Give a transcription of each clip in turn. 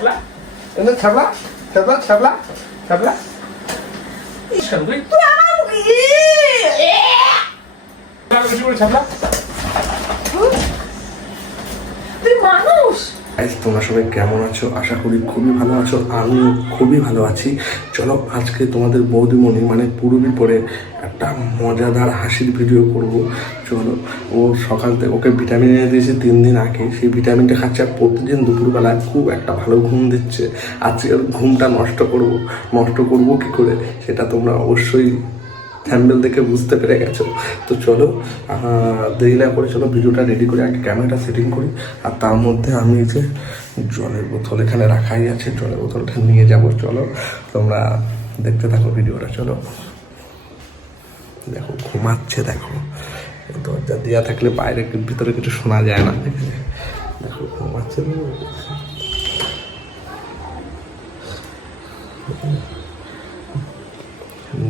छापला छापला छापला छापला छापला छापला মানুষ। তোমরা সবাই কেমন আছো? আশা করি খুবই ভালো আছো, আমিও খুবই ভালো আছি। চলো আজকে তোমাদের বৌদিমণি মানে পুরবি পরে একটা মজাদার হাসির ভিডিও করব। চলো, ও সকাল থেকে ওকে ভিটামিন এনে দিয়েছে 3 দিন আগে, সেই ভিটামিনটা খাচ্ছে আর প্রতিদিন দুপুরবেলায় খুব একটা ভালো ঘুম দিচ্ছে। আজকে ওর ঘুমটা নষ্ট করবো কী করে সেটা তোমরা অবশ্যই থ্যাম্বনেল দেখে বুঝতে পেরে গেছো। তো চলো দেরি না করে চলো ভিডিওটা রেডি করে আগে ক্যামেরাটা সেটিং করি। আর তার মধ্যে আমি যে জলের বোতল এখানে রাখাই আছে, জলের বোতলটা নিয়ে যাব। চলো তোমরা দেখতে থাকো ভিডিওটা। চলো দেখো ঘুমাচ্ছে, দেখো দরজা দেওয়া থাকলে বাইরে ভিতরে কিছু শোনা যায় না। দেখো ঘুমাচ্ছে,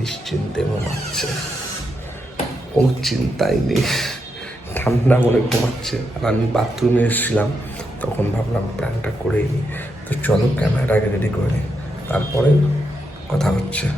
নিশ্চিন্তে ঘুমাচ্ছে, কোনো চিন্তাই নেই, ঠান্ডা মনে ঘুমাচ্ছে। আর আমি বাথরুমে এসেছিলাম, তখন ভাবলাম প্ল্যানটা করেই নিই। তো চলো ক্যামেরাটা আগে রেডি করে নিই, তারপরে কথা হচ্ছে।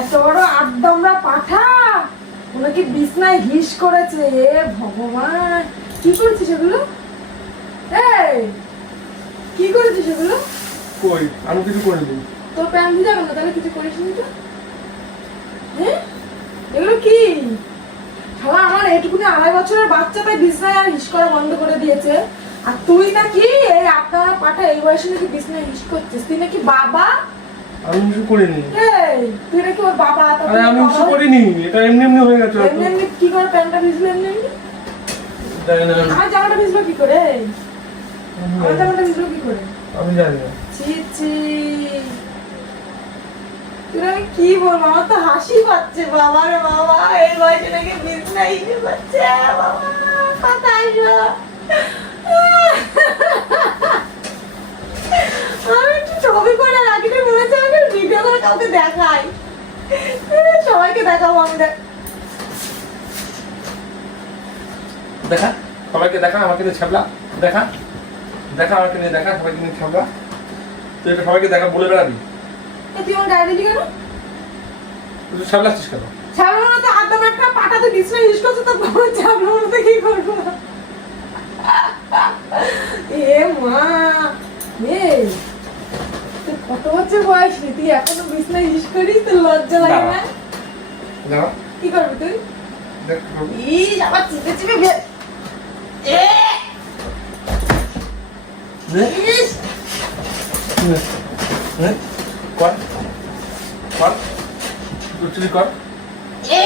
এত বড় আড্ডামরা পাঠা ওনাকে বিছনায় হিস করেছে। এ ভগবান, কি করেছিস এগুলো? এই কি করেছিস এগুলো? কই আমি কিছু করিনি। তোর প্যান্ট ভিজা কেন? তাহলে কিছু করিস নি তো? হ্যাঁ এগুলো কি? শালা আমার এটুকুনি 2.5 বছরের বাচ্চাটা বিছনায় আর হিস করা বন্ধ করে দিয়েছে, আর তুই নাকি এই আড্ডামরা পাঠা এই বয়সে নাকি বিছনায় হিস করছিস? তুই নাকি বাবা? আমি কিছু করিনি। এই তুই নাকি ওর বাবা? আরে আমি কিছু করিনি, এটা এমনি এমনি হয়ে গেছে। এমনি এমনি কি করে প্যান্টটা ভিজলো? এমনি এমনি জানি না। আমার জামাটা ভিজলো কি করে? আমার জামাটা ভিজলো কি করে? আমি জানি না। ছি ছি, তুই আমি কি বলবো? আমার তো হাসি পাচ্ছে। বাবা রে বাবা, এই বয়সে নাকি বিছনায় হিসে করছে। বাবা কথা আইসো। আমি একটু ছবি করে রাখি, মনে হচ্ছে আমি ভিডিও করে কাউকে দেখাই, সবাইকে দেখাবো। আমি দেখা সবাইকে দেখা, আমাকে নিয়ে ছাপলা দেখা, দেখা আমাকে নিয়ে দেখা, সবাইকে নিয়ে ছাপলা। তুই এটা সবাইকে দেখা বলে বেড়াবি? তুই আমার গায়ে দিলি কেন? তুই সামলাচ্ছিস কেন? ছাগল তো আদম একটা পাটাতে বিছনা ইউজ করছে তো বাবা ছাগল তো কি করবো? এ মা এ তুই কত বছর বয়স রে, তুই এখনো বিছনা ইউজ করিস? তোর লজ্জা লাগে না? না কি করবি তুই? দেখ ই আবার চিপে চিপে এ ইস কর কর চুরি কর এ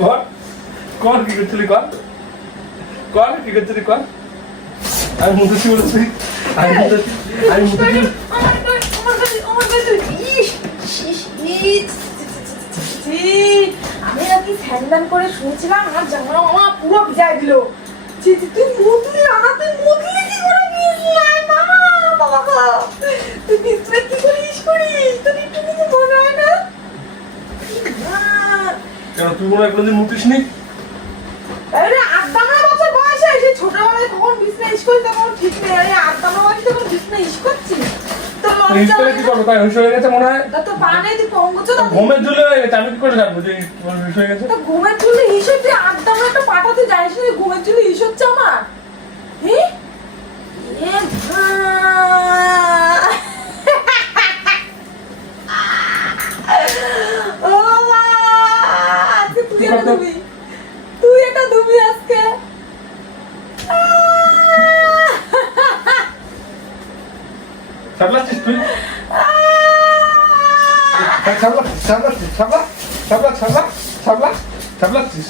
কর কর কি করছিলি কর কর কি করছিলি কর আমি মুখেছি বলেছি আমি মুখেছি আমি নাকি স্যান্ডান করে শুনেছিলাম আমার জামা মামা পুরো ভিজাই দিল। তুই মুতলি না, তুই মুতলি কি করে না বাবা, তুই বিছনা কি করে ইউজ করিস? তোর একটু কিছু মনে হয় না? কেন তুই মনে হয় কোনোদিন মুখিস নি? আরে 8-9 বছর বয়সে এসে ছোটবেলায় কখন বিছনা ইউজ করি তখন ঠিক নেই। আরে 8-9 বয়সে তখন বিছনা ইউজ করছিস? তোর লজ্জা হিস্টোরি কি করবো? তাই হুশ হয়ে গেছে মনে হয়। তা তো পা নেই, তুই পঙ্গচ না? ঘুমের ঝুলে হয়ে গেছে, আমি কি করে জানবো যে হুশ হয়ে গেছে? তা ঘুমের চুলে হিসেব তুই আড্ডামা একটা পাঠাতে যাইস না, ঘুমের চুলে হিসেব হচ্ছে আমার? হ্যাঁ এ ও মা, আজকে তুই এটা ধুবি, তুই এটা ধুবি আজকে। সামলাচ্ছিস তুই? সামলাচ্ছিস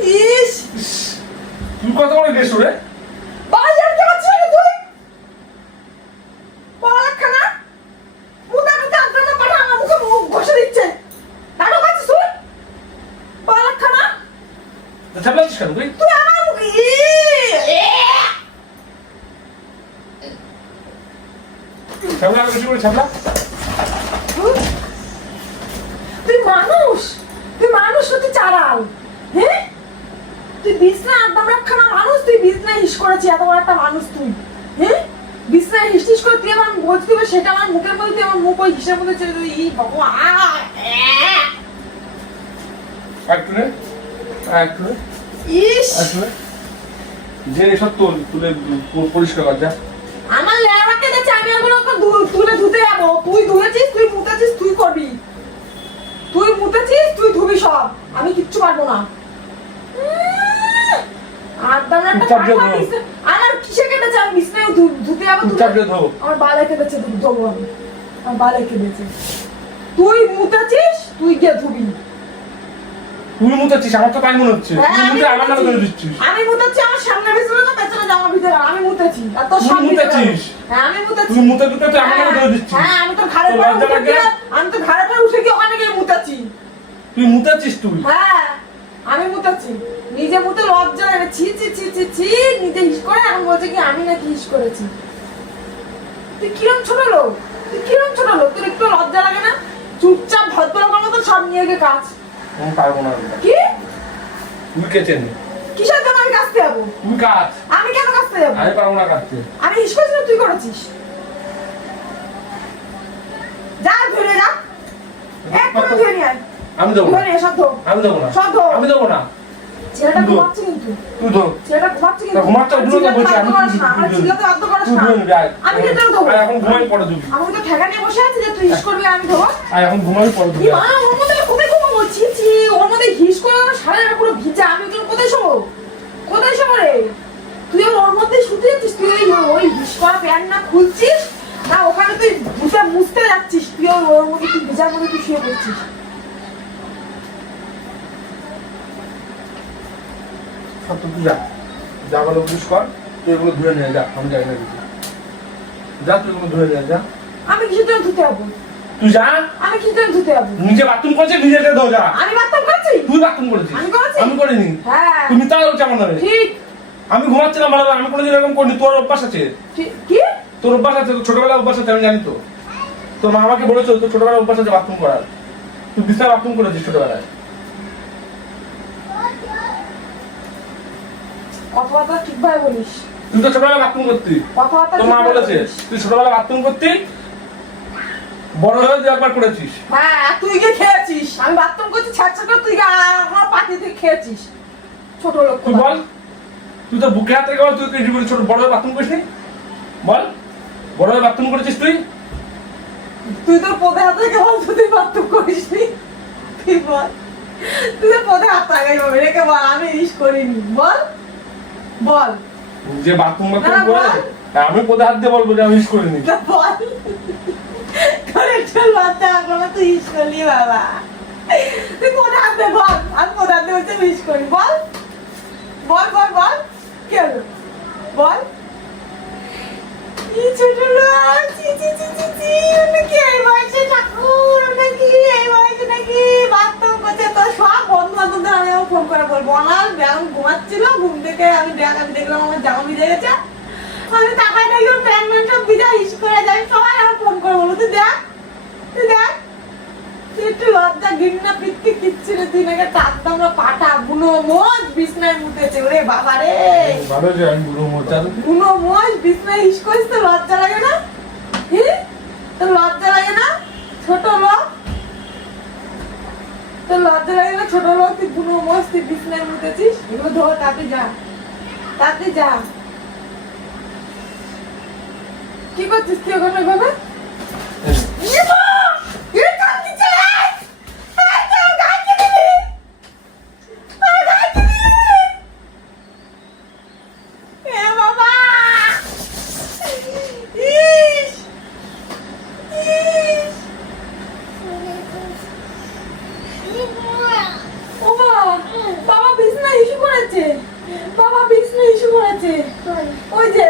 ইস তুই কত বড় গেছো রে? বাজার কে আছে রে তুই? বালাখানা মুখে মুখে আড্ডামা পাঠা আমার মুখে মুখ ঘষে দিচ্ছে। নাটক আছিস তুই? বালাখানা সামলাচ্ছিস কেন তুই? তুই আমার মুখে সামলা বেশি করে সামলা। তুই মানুষ হতে চারাল। হ্যাঁ তুই বিছনা আড্ডা রাখানা মানুষ, তুই বিছনা হিস করেছি এত বড় একটা মানুষ তুই। হ্যাঁ বিছনা হিস করে তুই আমার বোঝ দিবে সেটা আমার মুখের মধ্যে, তুই আমার মুখ ওই হিসের মধ্যে ছেড়ে দিবি। ই বাবা একটু রে একটু রে ইস একটু রে যে এসব তুলে পরিষ্কার কর যা। আমার লেয়ারকে দেখছে আমি এখন ওকে তুলে ধুতে যাবো। তুই ধুয়েছিস, তুই মুতেছিস, তুই করবি। তুই মুতেছিস, তুই ধুবি সব, আমি কিচ্ছু পারবো না। আমার কিসে কেটেছে? আমি বিছনায় ধুতে যাবো, আমার বালে কেটেছে, ধোবো আমি, আমার বালে কেটেছে। তুই মুতেছিস, তুই গিয়ে ধুবি। তুই মুতেছিস, আমার তো তাই মনে হচ্ছে। তুই মুতে আমার নামে ধরে দিচ্ছিস। আমি মুতেছি আমার সামনে ভিতরে না পেছনে জামা ভিতরে, আমি মুতেছি। আর তোর সব মুতেছিস? হ্যাঁ আমি মুতেছি। তুই মুতে তুই আমার নামে ধরে দিচ্ছিস। হ্যাঁ আমি তো ঘাড়ে পড়ে উঠে গিয়ে, আমি তো ঘাড়ে পড়ে উঠে গিয়ে ওখানে গিয়ে মুতেছি। তুই মুতেছিস তুই? হ্যাঁ আমি মুতেছি, নিজে মুতে লজ্জা লাগে। ছি ছি ছি ছি ছি, নিজে হিস করে এখন বলছে কি আমি নাকি হিস করেছি। তুই কিরম ছোট লোক, তুই কিরম ছোট লোক, তোর একটু লজ্জা লাগে না? চুপচাপ ভদ্রলোকের মতো সব নিয়ে গিয়ে কাজ। আমি পারবো না। কি তুই কে চেনি? কিসের জন্য আমি কাজতে যাবো? তুই কাজ। আমি কেন কাজতে যাবো? আমি পারবো না কাজতে। আমি হিস করেছি না তুই করেছিস? যা ধরে যা, এক করে ধরে নিয়ে আয়। আমি দেবো না। ধরে নিয়ে সব ধো, আমি দেবো না। সব ধো। আমি দেবো না। ছেলেটা ঘুমাচ্ছে কিন্তু, তুই ধর। ছেলেটা ঘুমাচ্ছে কিন্তু। ঘুমাচ্ছে ওর জন্য তো বলছি আমি। আমার চিল্লাতে বাধ্য করিস তুই না। ধরে যাই। আমি কিন্তু দেবো। আর এখন ঘুমাই পড়ে দিবি। আমি তো ঠেকা নিয়ে বসে আছি যে তুই হিস করবি আমি দেবো। আর এখন ঘুমাই পড়ে দিবি। এই মা ওর মধ্যে কোথায় ঘুমাবো? ছি ছি, ওর মধ্যে হিস করে আমার সারাটা পুরো ভিজা। আমি ওগুলো কোথায় শোবো? কোথায় শোবো রে? তুই ওর মধ্যে শুতে যাচ্ছিস, তুই ওই হিস করা প্যান্ট না খুলছিস না, ওখানে তুই মুছতে যাচ্ছিস, তুই ওর মধ্যে তুই ভিজার মধ্যে তুই শুয়ে পড়ছিস। তুই যা, যা বলো পুলিশ কর, তুই এগুলো ধুয়ে নিয়ে যা। আমি যাই না কিছু। যা তুই এগুলো ধুয়ে নিয়ে যা। আমি কিছু জন্য ধুতে যাবো? তুই যা। আমি কিছু জন্য ধুতে যাবো? নিজে বাথরুম করেছিস, নিজেকে ধো যা। আমি বাথরুম করেছি? তুই বাথরুম করেছিস। আমি করেছি? আমি করিনি। হ্যাঁ তুই মিথ্যা বলছিস আমার নামে। ঠিক। আমি ঘুমাচ্ছিলাম ভালো, আমি কোনোদিন এরকম করিনি। তোর অভ্যাস আছে। কি তোর অভ্যাস আছে, তোর ছোটবেলায় অভ্যাস আছে, আমি জানি তো। তোর মা আমাকে বলেছো তোর ছোটবেলায় অভ্যাস আছে বাথরুম করার। তুই বিছানায় বাথরুম করেছিস ছোটবেলায়। কথাবার্তা ঠিকভাবে বলিস। তুই তো ছোটবেলা বাথরুম করতি, কথাবার্তা তোর মা ঠিকভাবে বলেছে বলিস। তুই ছোটবেলা বাথরুম করতি, বড় হয়ে তুই একবার করেছিস। হ্যাঁ তুই গিয়ে খেয়েছিস, আমি বাথরুম করছি ছাড়ছা করে তুই গিয়ে আমার পাতি থেকে খেয়েছিস। ছোট লোক তুই বল, তুই তো বুকে হাত রেখে বল, তুই কিছু করে ছোট বড় হয়ে বাথরুম করিস নি? বল, বড় হয়ে বাথরুম করেছিস তুই? তুই তোর পদে হাত রেখে বল তুই বাথরুম করিস নি। তুই বল, তুই তোর পদে হাত রেখে বল আমি ইস করিনি। বল বল যে বাথরুম না, করে বল। আমি পদে হাত দিয়ে বলবো যে আমি ইউজ করিনি। তা বল, তোর একটু লজ্জা লাগলো না তুই ইস করলি বাবা? তুই পদে হাত দে বল, আমি পদে হাত দিয়ে বলছি আমি ইস করি। বল বল বল বল কি হলো বল। এই ছোট লোক, ছি ছি ছি ছি ছি, নাকি এই বয়সে ঠাকুর, নাকি এই বয়সে নাকি বাথরুম করছে। তো সব বন্ধু বান্ধবদের আমি ফোন করে বলবো, আমার ব্যায়াম ঘুমাচ্ছিল, ঘুম থেকে আমি দেখলাম আমার জামা ভিজে গেছে, আমি তাকাই দেখি প্যান্ট ম্যান্ট সব ভিজা ইস করে যায়, সবাই আমার ফোন করে বলবো তুই দেখ তুই দেখ। তুই একটু লজ্জা ঘৃণা পিত্তি কিচ্ছু রে, তুই নাকি টাকতামরা পাটা বুনো মোজ বিছনায় মুতেছে। ওরে বাবা রে, ভালো যে আমি বুড়ো মোচা। বুনো মোজ বিছনায় ইস করিস, তো লজ্জা লাগে না? হি, তোর লজ্জা লাগে না ছোট লোক? তোর লজ্জা লাগে না ছোট লোক? তুই বুনো মোজ তুই বিছনায় মুতেছিস, এগুলো ধর তাতে যা, তাতে যা। কি করছিস তুই ওখানে এভাবে? ওই যে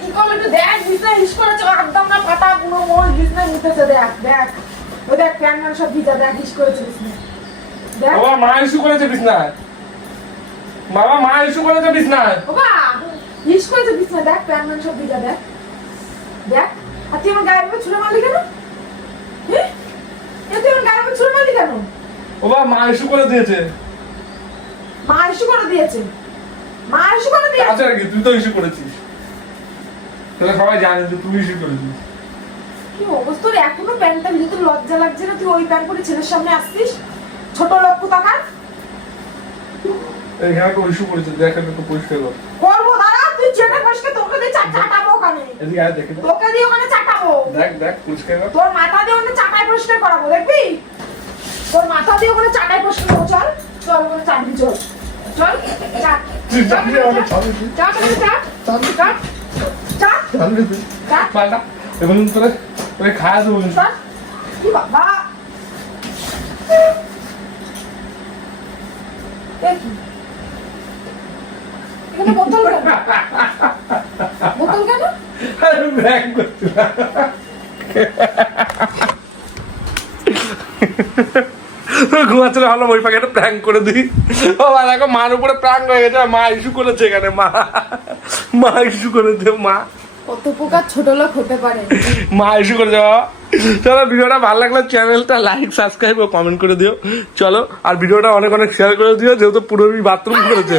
কি করলো একটু দেখ, বিছনায় ইস করেছে একদম না পাতা পুরো মোল বিছনায় মুতেছে। দেখ দেখ ওই দেখ প্যান ম্যান সব ভিজা, দেখ ইস করেছে বিছনায়। দেখ বাবা মা ইস্যু করেছে বিছনায়, বাবা মা ইস্যু করেছে বিছনায়। বাবা ইস করেছে বিছনায়, দেখ প্যান ম্যান সব ভিজা, দেখ দেখ। আর তুই আমার গায়ের উপর ছুঁড়ে মারলি কেন? তুই আমার গায়ের উপর ছুঁড়ে মারলি কেন? বাবা মা ইস্যু করে দিয়েছে। মা ইস্যু করে দিয়েছে, মা ইস্যু করে দিয়েছে। আচ্ছা কি তুই তো ইস্যু করেছিস, তাহলে সবাই জানে যে তুই ইস্যু করেছিস। কি অবস্থা তোর, এখনো প্যান্টটা ভিজে, তোর লজ্জা লাগছে না? তুই ওই প্যান্ট পরে ছেলের সামনে আসছিস, ছোট লোক কোথাকার। এখানে তো ইস্যু করেছে, দেখ একটু পরিষ্কার কর। করবো দাঁড়া, তুই চেনে বসকে তোকে দিয়ে চাটাবো ওখানে, এদিকে আয় দেখে দে। তোকে দিয়ে ওখানে চাটাবো। দেখ দেখ পরিষ্কার কর। তোর মাথা দিয়ে ওখানে চাটাই পরিষ্কার করাবো, দেখবি? তোর মাথা দিয়ে ওখানে চাটাই পরিষ্কার করবো। চল চল ওখানে চাটবি, চল চল চাট তুই জানবি আমাকে ছাড়বি তুই। চাট ওখানে চাট চাট চাট জানবি তুই। চাট পাল্টা এবং তোরে খাওয়া দেবো কিন্তু। চাট। কি বাবা দেখি এখানে বোতল কেন? বোতল কেন? আমি ব্যাগ করছিলাম। ঘুমাচ্ছিল ভালো, ওই পাখি একটা প্র্যাঙ্ক করে দিই। ও দেখো মার উপরে প্র্যাঙ্ক হয়ে গেছে, মা ইস্যু করেছে এখানে, মা ইস্যু করেছে, মা কত প্রকার ছোট লোক হতে পারে। মা ইস্যু করে দেওয়া। চলো ভিডিওটা ভালো লাগলে চ্যানেলটা লাইক সাবস্ক্রাইব ও কমেন্ট করে দিও। চলো আর ভিডিওটা অনেক অনেক শেয়ার করে দিও, যেহেতু পুরো বাথরুম করেছে।